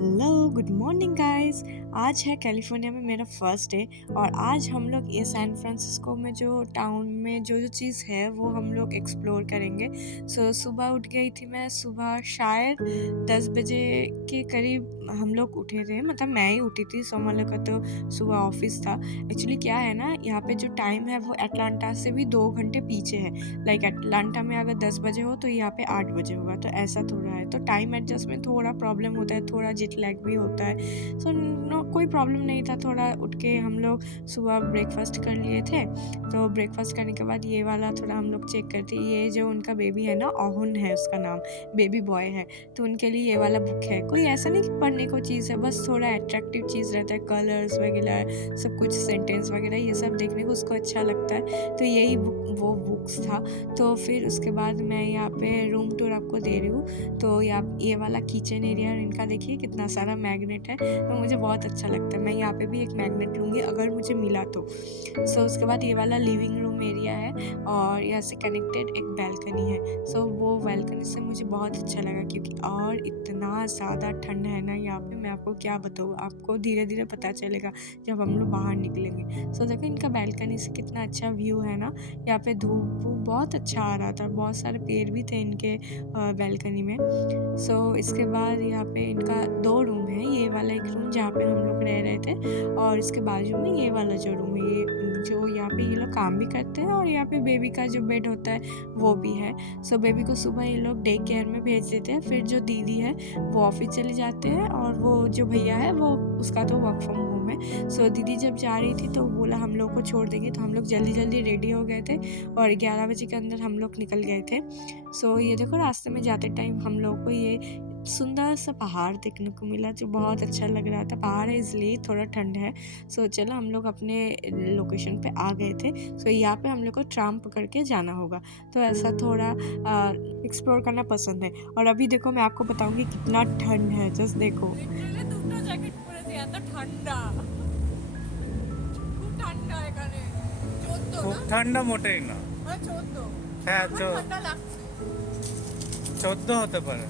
Hello good morning guys. आज है California में मेरा फर्स्ट डे और आज हम लोग ये सैन फ्रांसिस्को में जो टाउन में जो जो चीज़ है वो हम लोग एक्सप्लोर करेंगे। सुबह उठ गई थी मैं, सुबह शायद 10 बजे के करीब हम लोग उठे थे, मतलब मैं ही उठी थी। सोमा लोग का तो सुबह ऑफिस था। एक्चुअली क्या है ना, यहाँ पे जो टाइम है वो अटलांटा से भी 2 घंटे पीछे है। लाइक अटलांटा में अगर 10 बजे हो तो यहाँ पे 8 बजे होगा, तो ऐसा थोड़ा है। तो टाइम एडजस्ट में थोड़ा प्रॉब्लम होता है, थोड़ा जेट लैग भी होता है। नो कोई प्रॉब्लम नहीं था। थोड़ा उठ के हम लोग सुबह ब्रेकफास्ट कर लिए थे। तो ब्रेकफास्ट करने के बाद ये वाला थोड़ा हम लोग चेक करते, ये जो उनका बेबी है ना, ओहुन है उसका नाम, बेबी बॉय है। तो उनके लिए ये वाला बुक है। कोई ऐसा नहीं कि पढ़ने को चीज़ है, बस थोड़ा अट्रैक्टिव चीज़ रहता है, कलर्स वगैरह सब कुछ, सेंटेंस वगैरह ये सब देखने को उसको अच्छा लगता है। तो यही वो बुक्स था। तो फिर उसके बाद मैं यहाँ पे रूम टूर आपको दे रही हूँ। तो ये वाला किचन एरिया इनका देखिए कितना सारा मैग्नेट है, तो मुझे बहुत अच्छा लगता है। मैं यहाँ पे भी एक मैग्नेट लूँगी अगर मुझे मिला तो। उसके बाद ये वाला लिविंग रूम एरिया है और यहाँ से कनेक्टेड एक बैल्कनी है। वो बैल्कनी से मुझे बहुत अच्छा लगा, क्योंकि और इतना ज़्यादा ठंड है ना यहाँ पे, मैं आपको क्या बताऊँ। आपको धीरे धीरे पता चलेगा जब हम लोग बाहर निकलेंगे। देखो इनका बैल्कनी से कितना अच्छा व्यू है ना। यहाँ पे धूप बहुत अच्छा आ रहा था, बहुत सारे पेड़ भी थे इनके बैल्कनी में। इसके बाद यहाँ पे इनका 2 रूम है। ये वाला एक रूम जहाँ पे हम लोग रह रहे थे, और इसके बाजू में ये वाला जो रूम है, ये जो यहाँ पे ये लोग काम भी करते हैं, और यहाँ पे बेबी का जो बेड होता है वो भी है। बेबी को सुबह ये लोग डे केयर में भेज देते हैं, फिर जो दीदी है वो ऑफिस चले जाते हैं, और वो जो भैया है वो उसका तो वर्क फ्रॉम होम है। दीदी जब जा रही थी तो बोला हम लोग को छोड़ देंगे, तो हम लोग जल्दी जल्दी रेडी हो गए थे और 11 बजे के अंदर हम लोग निकल गए थे। ये देखो रास्ते में जाते टाइम हम लोग को ये सुंदर सा पहाड़ देखने को मिला, जो बहुत अच्छा लग रहा था। पहाड़ है इसलिए थोड़ा ठंड है। चलो हम लोग अपने लोकेशन पे आ गए थे। यहाँ पे हम लोग को ट्राम पकड़ के जाना होगा। तो ऐसा थोड़ा एक्सप्लोर करना पसंद है। और अभी देखो मैं आपको बताऊंगी कितना ठंड है, जस्ट देखो। খুব ঠান্ডা মোটেই না। হ্যাঁ 14 হতে পারে।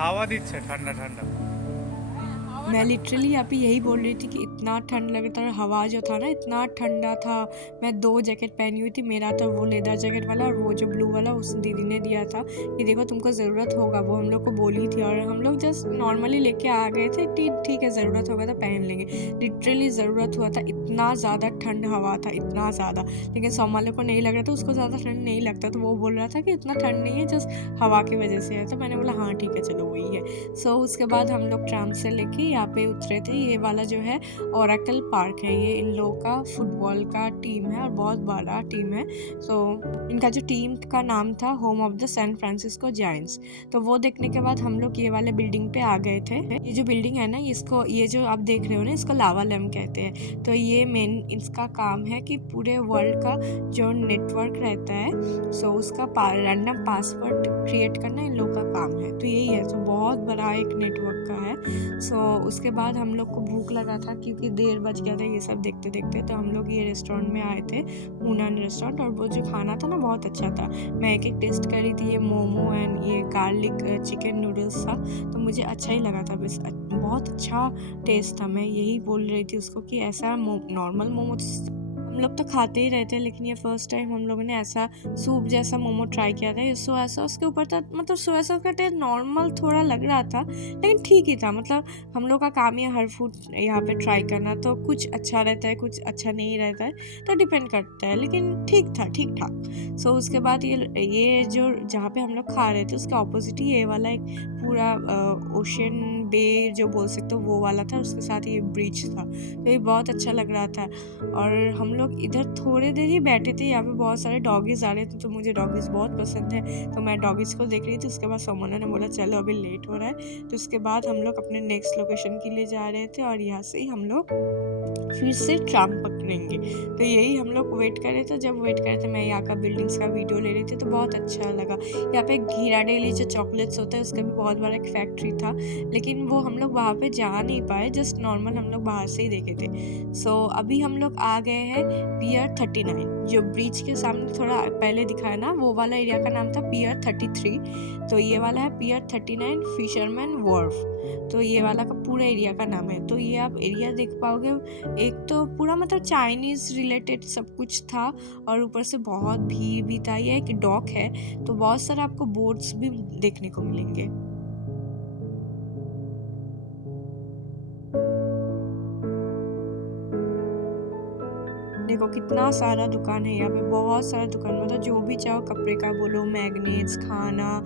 হাওয়া দিচ্ছে ঠান্ডা ঠান্ডা। मैं लिटरली यहाँ पे यही बोल रही थी कि इतना ठंड लग रहा था, हवा जो था ना इतना ठंडा था। मैं 2 जैकेट पहनी हुई थी, मेरा तो वो लेदर जैकेट वाला, और वो जो ब्लू वाला उस दीदी ने दिया था कि देखो तुमको ज़रूरत होगा, वो हम लोग को बोली थी। और हम लोग जस्ट नॉर्मली लेके आ गए थे, ठीक है ज़रूरत होगा तो पहन लेंगे। लिटरली ज़रूरत हुआ था, इतना ज़्यादा ठंड हवा था, इतना ज़्यादा। लेकिन सोमाले को नहीं लग रहा था, उसको ज़्यादा ठंड नहीं लगता, तो वो बोल रहा था कि इतना ठंड नहीं है, जस्ट हवा की वजह से है। तो मैंने बोला हाँ ठीक है चलो वही है। उसके बाद हम लोग ट्राम से लेके यहाँ पे उतरे थे। ये वाला जो है ओरेकल पार्क है, ये इन लोगों का फुटबॉल का टीम है और बहुत बड़ा टीम है। इनका जो टीम का नाम था home of the San Francisco Giants. तो वो देखने के बाद हम लोग ये वाले बिल्डिंग पे आ गए थे। ये जो बिल्डिंग है ना, इसको, ये जो आप देख रहे हो ना, इसको लावा लैम्प कहते हैं। तो ये मेन इसका काम है कि पूरे वर्ल्ड का जो नेटवर्क रहता है, उसका रैंडम पासवर्ड क्रिएट करना इन लोग का काम है। तो यही है, बहुत बड़ा एक नेटवर्क का है। उसके बाद हम लोग को भूख लगा था, क्योंकि देर बज गया था ये सब देखते देखते। तो हम लोग ये रेस्टोरेंट में आए थे, हुनन रेस्टोरेंट, और वो जो खाना था ना बहुत अच्छा था। मैं एक टेस्ट कर रही थी, ये मोमो एंड ये गार्लिक चिकन नूडल्स था, तो मुझे अच्छा ही लगा था। बस बहुत अच्छा टेस्ट था। मैं यही बोल रही थी उसको कि ऐसा नॉर्मल मोमो हम लोग तो खाते ही रहते हैं, लेकिन ये फर्स्ट टाइम हम लोगों ने ऐसा सूप जैसा मोमो ट्राई किया था। ये सोया सॉस उसके ऊपर था, मतलब सोया सॉस का टेस्ट नॉर्मल थोड़ा लग रहा था, लेकिन ठीक ही था। मतलब हम लोग का काम है हर फूड यहाँ पे ट्राई करना, तो कुछ अच्छा रहता है कुछ अच्छा नहीं रहता है, तो डिपेंड करता है, लेकिन ठीक था, ठीक ठाक। उसके बाद ये जो जहाँ पे हम लोग खा रहे थे उसके ऑपोजिट ही ये वाला एक पूरा ओशन बे जो बोल सकते हो वो वाला था, उसके साथ ये ब्रिज था। तो ये बहुत अच्छा लग रहा था। और हम लोग इधर थोड़े देर ही बैठे थे। यहाँ पे बहुत सारे डॉगीज आ रहे थे, तो मुझे डॉगीज बहुत पसंद है, तो मैं डॉगीज को देख रही थी। उसके बाद सोमना ने बोला चलो अभी लेट हो रहा है, तो उसके बाद हम लोग अपने नेक्स्ट लोकेशन के लिए जा रहे थे, और यहाँ से ही हम लोग फिर से ट्राम पकड़ेंगे। तो यही हम लोग वेट कर रहे थे। जब वेट कर रहे थे, मैं यहाँ का बिल्डिंग्स का वीडियो ले रही थी, तो बहुत अच्छा लगा। यहाँ पे घीरा डेली जो चॉकलेट्स होता है उसका भी बहुत बड़ा एक फैक्ट्री था, लेकिन वो हम लोग वहाँ पे जा नहीं पाए, जस्ट नॉर्मल हम लोग बाहर से ही देखे थे। अभी हम लोग आ गए हैं पियर 39। जो ब्रिज के सामने थोड़ा पहले दिखाया ना, वो वाला एरिया का नाम था पियर 33। तो ये वाला है पियर 39 फिशरमैन वर्फ। तो ये वाला का पूरा एरिया का नाम है। तो ये आप एरिया देख पाओगे, एक तो पूरा मतलब चाइनीज़ रिलेटेड सब कुछ था, और ऊपर से बहुत भीड़ भी था। ये एक डॉक है, तो बहुत सारा आपको बोट्स भी देखने को मिलेंगे। देखो कितना सारा दुकान है यहाँ पे, बहुत सारा दुकान, मतलब जो भी चाहो, कपड़े का बोलो, मैग्नेट्स, खाना,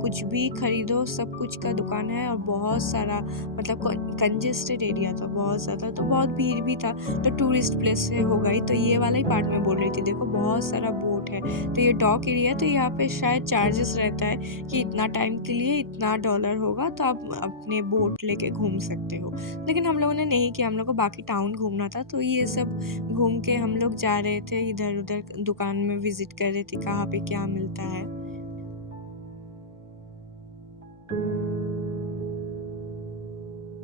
कुछ भी खरीदो, सब कुछ का दुकान है। और बहुत सारा मतलब कंजेस्टेड एरिया था बहुत ज़्यादा, तो बहुत भीड़ भी था। तो टूरिस्ट प्लेस से होगा ही। तो ये वाला ही पार्ट में बोल रही थी, देखो बहुत सारा बोट है। तो ये डॉक एरिया है, तो यहाँ पे शायद चार्जेस रहता है कि इतना टाइम के लिए इतना $, होगा, तो आप अपने बोट लेके घूम सकते हो। लेकिन हम लोगों ने नहीं किया, हम लोग को बाकी टाउन घूमना था। तो ये सब घूम के हम लोग जा रहे थे, इधर उधर दुकान में विजिट कर रहे थे कहाँ पे क्या मिलता है।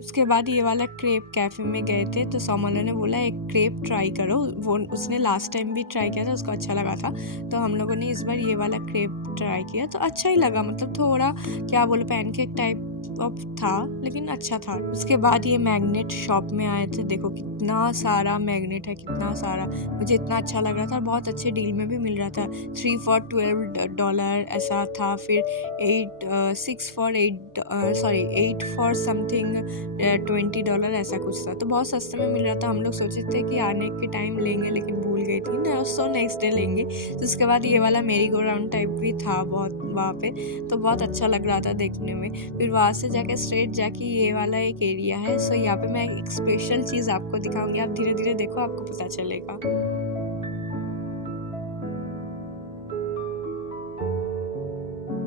उसके बाद ये वाला क्रेप कैफ़े में गए थे, तो सोमोला ने बोला एक क्रेप ट्राई करो। वो उसने लास्ट टाइम भी ट्राई किया था, उसको अच्छा लगा था। तो हम लोगों ने इस बार ये वाला क्रेप ट्राई किया, तो अच्छा ही लगा। मतलब थोड़ा क्या बोले, पैनकेक टाइप ऑफ था, लेकिन अच्छा था। उसके बाद ये मैग्नेट शॉप में आए थे। देखो कितना सारा मैग्नेट है, कितना सारा। मुझे इतना अच्छा लग रहा था, बहुत अच्छे डील में भी मिल रहा था। 3 for $12 ऐसा था, फिर 8 for समथिंग $20 ऐसा कुछ था। तो बहुत सस्ते में मिल रहा था। हम लोग सोचे थे कि आने के टाइम लेंगे, लेकिन भूल गई थी ना, सो नेक्स्ट डे लेंगे। तो उसके बाद ये वाला मेरी गो राउंड टाइप भी था बहुत वहाँ पे, तो बहुत अच्छा लग रहा था देखने में। फिर वहाँ से जाके स्ट्रेट जाके ये वाला एक एरिया है। सो यहाँ पे मैं एक स्पेशल चीज़ आपको दिखाऊंगी, आप धीरे धीरे देखो, आपको पता चलेगा।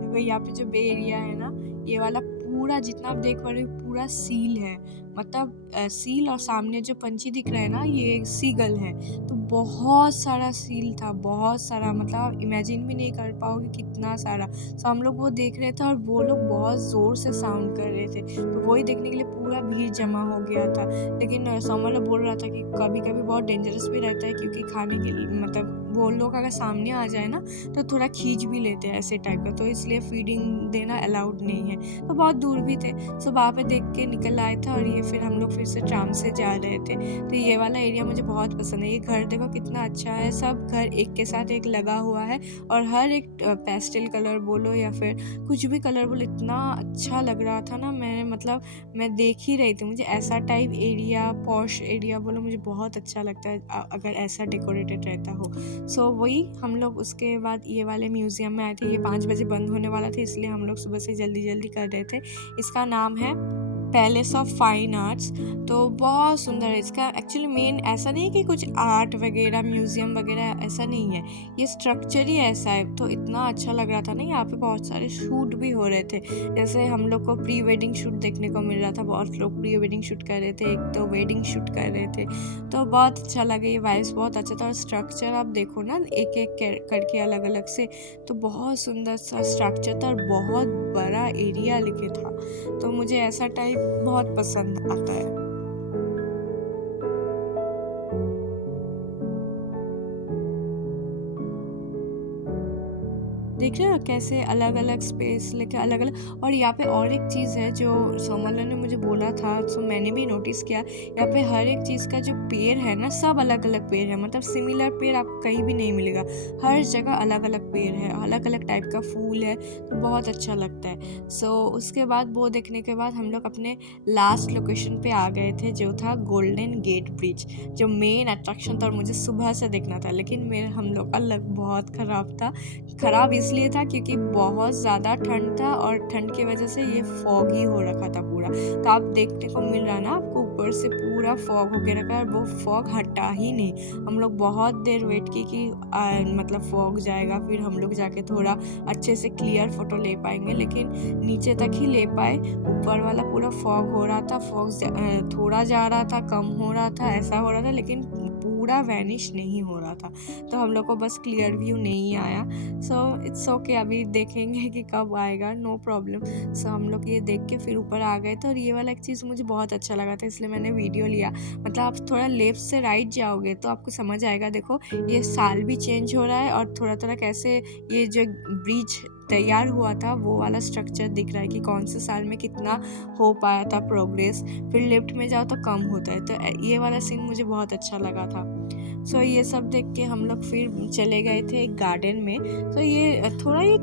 देखो यहाँ पे जो बे एरिया है ना, ये वाला पूरा जितना आप देख पा रहे हो पूरा सील है। मतलब सील, और सामने जो पंछी दिख रहा है ना, ये सीगल है। तो बहुत सारा सील था, बहुत सारा, मतलब आप इमेजिन भी नहीं कर पाओगे कितना सारा। तो हम लोग वो देख रहे थे, और वो लोग बहुत ज़ोर से साउंड कर रहे थे, तो वही देखने के लिए पूरा भीड़ जमा हो गया था। लेकिन सोमोला बोल रहा था कि कभी कभी बहुत डेंजरस भी रहता है, क्योंकि खाने के लिए मतलब वो लोग अगर सामने आ जाए ना, तो थोड़ा खींच भी लेते हैं ऐसे टाइप का, तो इसलिए फीडिंग देना अलाउड नहीं है। तो बहुत दूर भी थे, सो वहाँ पे देख के निकल आए थे। और ये फिर हम लोग फिर से ट्राम से जा रहे थे। तो ये वाला एरिया मुझे बहुत पसंद है। ये घर देखो कितना अच्छा है, सब घर एक के साथ एक लगा हुआ है, और हर एक पेस्टल कलर बोलो या फिर कुछ भी कलर बोलो, इतना अच्छा लग रहा था ना। मैं देख ही रही थी। मुझे ऐसा टाइप एरिया, पॉश एरिया बोलो, मुझे बहुत अच्छा लगता है अगर ऐसा डेकोरेटेड रहता हो। सो वही हम लोग उसके बाद ये वाले म्यूज़ियम में आए थे। ये 5 बजे बंद होने वाला था, इसलिए हम लोग सुबह से जल्दी जल्दी कर रहे थे। इसका नाम है पैलेस ऑफ फाइन आर्ट्स। तो बहुत सुंदर है। इसका एक्चुअली मेन ऐसा नहीं है कि कुछ आर्ट वगैरह, म्यूज़ियम वगैरह, ऐसा नहीं है। ये स्ट्रक्चर ही ऐसा है। तो इतना अच्छा लग रहा था ना, यहाँ पे बहुत सारे शूट भी हो रहे थे। जैसे हम लोग को प्री वेडिंग शूट देखने को मिल रहा था, बहुत लोग प्री वेडिंग शूट कर रहे थे, एक तो वेडिंग शूट कर रहे थे। तो बहुत अच्छा लगा, ये वाइब्स बहुत अच्छा था। और स्ट्रक्चर आप देखो ना, एक एक करके अलग अलग से, तो बहुत सुंदर सा स्ट्रक्चर था, और बहुत बड़ा एरिया लेके था। तो मुझे ऐसा टाइप बहुत पसंद आता है। देख रहे हो कैसे अलग अलग स्पेस लेके अलग अलग। और यहाँ पे और एक चीज़ है जो सोमोला ने मुझे बोला था, तो मैंने भी नोटिस किया। यहाँ पे हर एक चीज़ का जो पेड़ है ना, सब अलग अलग पेड़ है। मतलब सिमिलर पेड़ आपको कहीं भी नहीं मिलेगा, हर जगह अलग अलग पेड़ है, अलग अलग टाइप का फूल है। तो बहुत अच्छा लगता है। सो उसके बाद वो देखने के बाद हम लोग अपने लास्ट लोकेशन पे आ गए थे, जो था गोल्डन गेट ब्रिज, जो मेन अट्रैक्शन था। और मुझे सुबह से देखना था, लेकिन हम लोग का लक बहुत ख़राब था। ख़राब इसलिए था क्योंकि बहुत ज़्यादा ठंड था, और ठंड की वजह से ये फॉगी हो रखा था पूरा। तो आप देखने को मिल रहा ना, आपको ऊपर से पूरा फॉग होके रखा है, और वो फॉग हटा ही नहीं। हम लोग बहुत देर वेट की कि मतलब फॉग जाएगा, फिर हम लोग जाके थोड़ा अच्छे से क्लियर फ़ोटो ले पाएंगे। लेकिन नीचे तक ही ले पाए, ऊपर वाला पूरा फॉग हो रहा था। फॉग थोड़ा जा रहा था, कम हो रहा था, ऐसा हो रहा था, लेकिन पूरा वैनिश नहीं हो रहा था, तो हम लोग को बस क्लियर व्यू नहीं आया। सो इट्स ओके, अभी देखेंगे कि कब आएगा, नो प्रॉब्लम। सो हम लोग ये देख के फिर ऊपर आ गए थे, और ये वाला एक चीज़ मुझे बहुत अच्छा लगा था, इसलिए मैंने वीडियो लिया। मतलब आप थोड़ा लेफ्ट से राइट जाओगे तो आपको समझ आएगा। देखो ये साल भी चेंज हो रहा है, और थोड़ा थोड़ा कैसे ये जो ब्रिज तैयार हुआ था वो वाला स्ट्रक्चर दिख रहा है कि कौन से साल में कितना हो पाया था प्रोग्रेस। फिर लेफ्ट में जाओ तो कम होता है, तो ये वाला सीन मुझे बहुत अच्छा लगा था। सो ये सब देख के हम लोग फिर चले गए थे एक गार्डन में। तो ये थोड़ा ये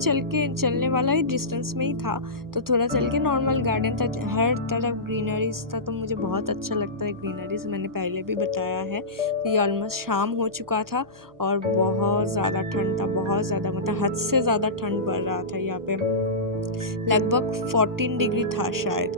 चलने वाला ही डिस्टेंस में ही था, तो थोड़ा चल के नॉर्मल गार्डन था, हर तरफ ग्रीनरीज था, तो मुझे बहुत अच्छा लगता है ग्रीनरीज, मैंने पहले भी बताया है। तो ये ऑलमोस्ट शाम हो चुका था और बहुत ज़्यादा ठंड था, बहुत ज़्यादा, मतलब हद से ज़्यादा ठंड पड़ रहा था यहाँ पे, लगभग 14 डिग्री था शायद।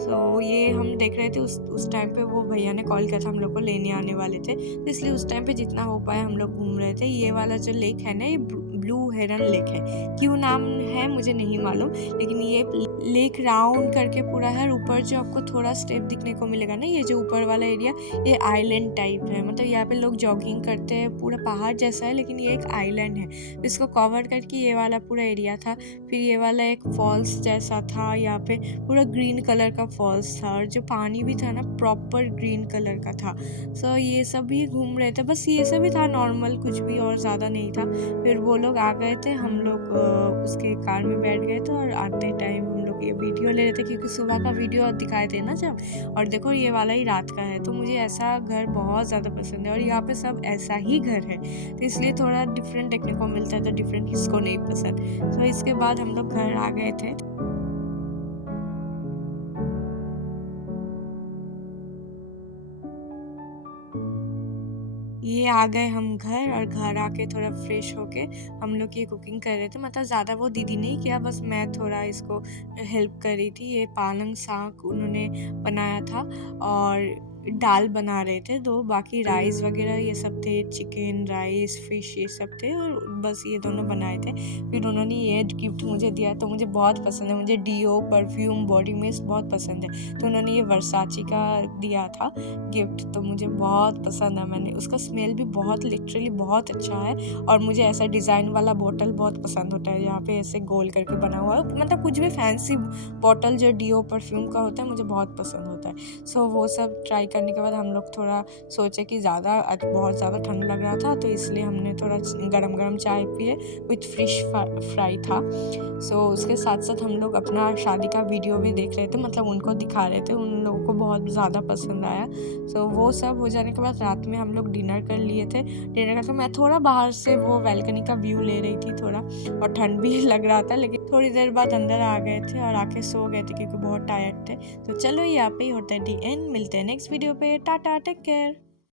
सो ये हम देख रहे थे, उस टाइम पे वो भैया ने कॉल किया था हम लोग को, लेने आने वाले थे, तो इसलिए उस टाइम पे जितना हो पाया हम लोग घूम रहे थे। ये वाला जो लेक है ना, ये ब्लू हेरन लेक है, क्यों नाम है मुझे नहीं मालूम, लेकिन ये लेक राउंड करके पूरा है। ऊपर जो आपको थोड़ा स्टेप दिखने को मिलेगा ना, ये जो ऊपर वाला एरिया, ये आइलैंड टाइप है, मतलब यहाँ पे लोग जॉगिंग करते हैं, पूरा पहाड़ जैसा है लेकिन ये एक आइलैंड है, इसको कवर करके ये वाला पूरा एरिया था। फिर ये वाला एक फॉल्स जैसा था, यहाँ पे पूरा ग्रीन कलर का फॉल्स था, और जो पानी भी था ना प्रॉपर ग्रीन कलर का था। सो ये सब भी घूम रहे थे, बस ये सब ही था नॉर्मल, कुछ भी और ज़्यादा नहीं था। फिर वो लोग आ गए थे, हम लोग उसके कार में बैठ गए थे, और आते टाइम हम लोग ये वीडियो ले रहे थे, क्योंकि सुबह का वीडियो दिखाए थे ना जब, और देखो ये वाला ही रात का है। तो मुझे ऐसा घर बहुत ज़्यादा पसंद है, और यहाँ पे सब ऐसा ही घर है, तो इसलिए थोड़ा डिफरेंट देखने को मिलता है, तो डिफरेंट किसको नहीं पसंद। तो इसके बाद हम लोग घर आ गए थे। ये आ गए हम घर, और घर आके थोड़ा फ्रेश होके हम लोग ये कुकिंग कर रहे थे, मतलब ज़्यादा वो दीदी नहीं किया, बस मैं थोड़ा इसको हेल्प कर रही थी। ये पालंग साग उन्होंने बनाया था, और दाल बना रहे थे दो, बाकी राइस वगैरह ये सब थे, चिकन राइस फिश ये सब थे, और बस ये दोनों बनाए थे। फिर उन्होंने ये गिफ्ट मुझे दिया, तो मुझे बहुत पसंद है, मुझे डीओ परफ्यूम बॉडी मिस्ट बहुत पसंद है, तो उन्होंने ये वर्साची का दिया था गिफ्ट, तो मुझे बहुत पसंद है। मैंने उसका स्मेल भी बहुत, लिटरली बहुत अच्छा है, और मुझे ऐसा डिज़ाइन वाला बॉटल बहुत पसंद होता है, यहाँ पे ऐसे गोल करके बना हुआ है, मतलब कुछ भी फैंसी बॉटल जो डीओ परफ्यूम का होता है मुझे बहुत पसंद होता है। सो वो सब ट्राई करने के बाद हम लोग थोड़ा सोचे कि बहुत ज़्यादा ठंड लग रहा था, तो इसलिए हमने थोड़ा गरम गरम चाय पिए, विथ फिश फ्राई था। सो उसके साथ साथ हम लोग अपना शादी का वीडियो भी देख रहे थे, मतलब उनको दिखा रहे थे, उन लोगों को बहुत ज़्यादा पसंद आया। सो वो सब हो जाने के बाद रात में हम लोग डिनर कर लिए थे। डिनर करके मैं थोड़ा बाहर से वो बैल्कनी का व्यू ले रही थी थोड़ा, और ठंड भी लग रहा था, लेकिन थोड़ी देर बाद अंदर आ गए थे और आके सो गए थे, क्योंकि बहुत टायर्ड थे। तो चलो यहाँ पे ही होता है दी एंड, मिलते हैं नेक्स्ट वीडियो पे, टाटा, टेक केयर।